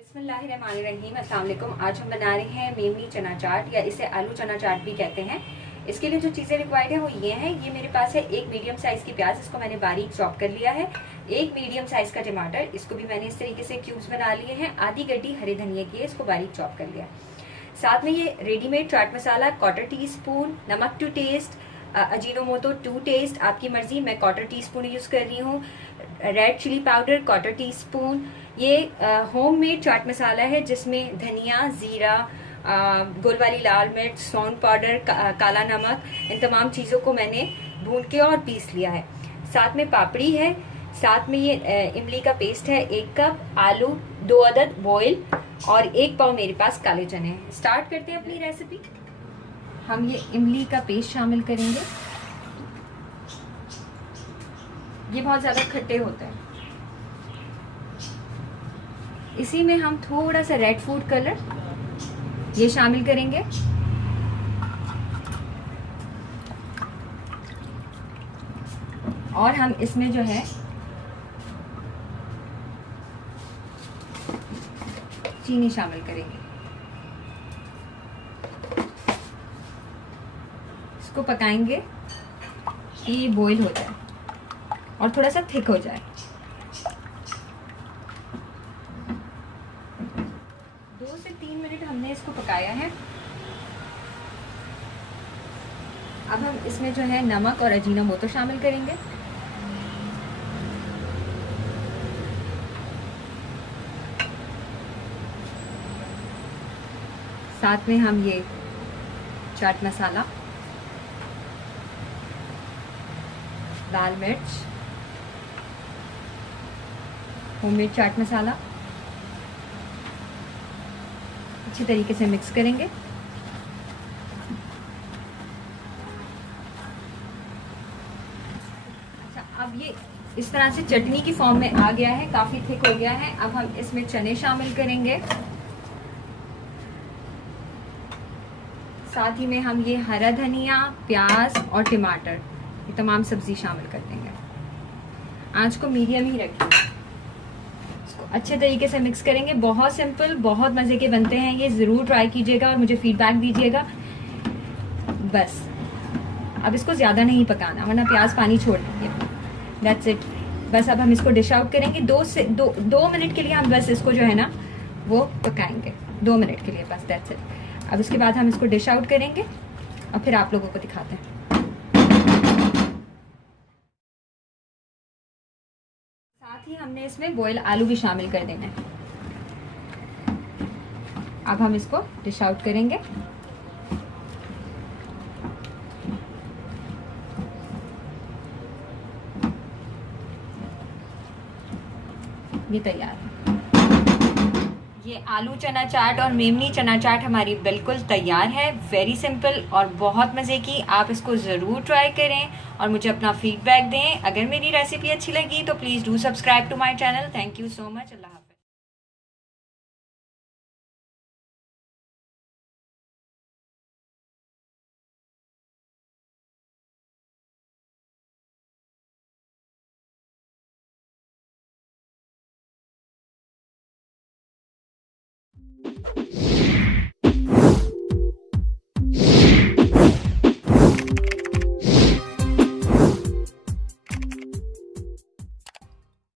बिस्मिल्लाहिर्रहमानिर्रहीम। अस्सलाम वालेकुम। आज हम बना रहे हैं मेमनी चना चाट या इसे आलू चना चाट भी कहते हैं। इसके लिए जो चीज़ें रिक्वायर्ड है वो ये हैं। ये मेरे पास है एक मीडियम साइज़ की प्याज, इसको मैंने बारीक चॉप कर लिया है। एक मीडियम साइज़ का टमाटर, इसको भी मैंने इस तरीके से क्यूब्स बना लिए हैं। आधी गड्डी हरे धनिया की है, इसको बारीक चॉप कर लिया। साथ में ये रेडीमेड चाट मसाला 1/4 टीस्पून, नमक to taste, Ajinomoto to taste, आपकी मर्जी। मैं 1/4 टीस्पून यूज़ कर रही हूँ। Red chilli powder 1/4 teaspoon. ये होममेड चाट मसाला है जिसमें धनिया, ज़ीरा, गोल वाली लाल मिर्च, सौंठ पाउडर, काला नमक, इन तमाम चीज़ों को मैंने भून के और पीस लिया है। साथ में पापड़ी है, साथ में ये इमली का पेस्ट है 1 कप, आलू 2 अदद बॉयल और 1 पाव मेरे पास काले चने हैं। स्टार्ट करते हैं अपनी रेसिपी। हम ये इमली का पेस्ट शामिल करेंगे। ये बहुत ज़्यादा खट्टे होते हैं। इसी में हम थोड़ा सा रेड फूड कलर ये शामिल करेंगे। और हम इसमें जो है चीनी शामिल करेंगे। इसको पकाएंगे कि ये बॉईल हो जाए और थोड़ा सा थिक हो जाए। 2 से 3 मिनट हमने इसको पकाया है। अब हम इसमें जो है नमक और अजीनोमोटो शामिल करेंगे। साथ में हम ये चाट मसाला, लाल मिर्च, होममेड चाट मसाला अच्छी तरीके से मिक्स करेंगे। अच्छा, अब ये इस तरह से चटनी की फॉर्म में आ गया है, काफ़ी थिक हो गया है। अब हम इसमें चने शामिल करेंगे। साथ ही में हम ये हरा धनिया, प्याज और टमाटर, ये तमाम सब्जी शामिल कर देंगे। आंच को मीडियम ही रखेंगे। इसको अच्छे तरीके से मिक्स करेंगे। बहुत सिंपल, बहुत मज़े के बनते हैं ये। ज़रूर ट्राई कीजिएगा और मुझे फीडबैक दीजिएगा। बस अब इसको ज़्यादा नहीं पकाना वरना प्याज पानी छोड़ देंगे। That's it. बस अब हम इसको डिश आउट करेंगे। 2 मिनट के लिए हम बस इसको जो है ना वो पकाएंगे। 2 मिनट के लिए बस, दैट्स इट। अब इसके बाद हम इसको डिश आउट करेंगे और फिर आप लोगों को दिखाते हैं। साथ ही हमने इसमें बॉयल आलू भी शामिल कर देना है। अब हम इसको डिश आउट करेंगे। ये तैयार है। ये आलू चना चाट और मेमनी चना चाट हमारी बिल्कुल तैयार है। वेरी सिंपल और बहुत मज़े की। आप इसको ज़रूर ट्राई करें और मुझे अपना फीडबैक दें। अगर मेरी रेसिपी अच्छी लगी तो please do subscribe to my channel. Thank you so much. अल्लाह हाफ़िज़।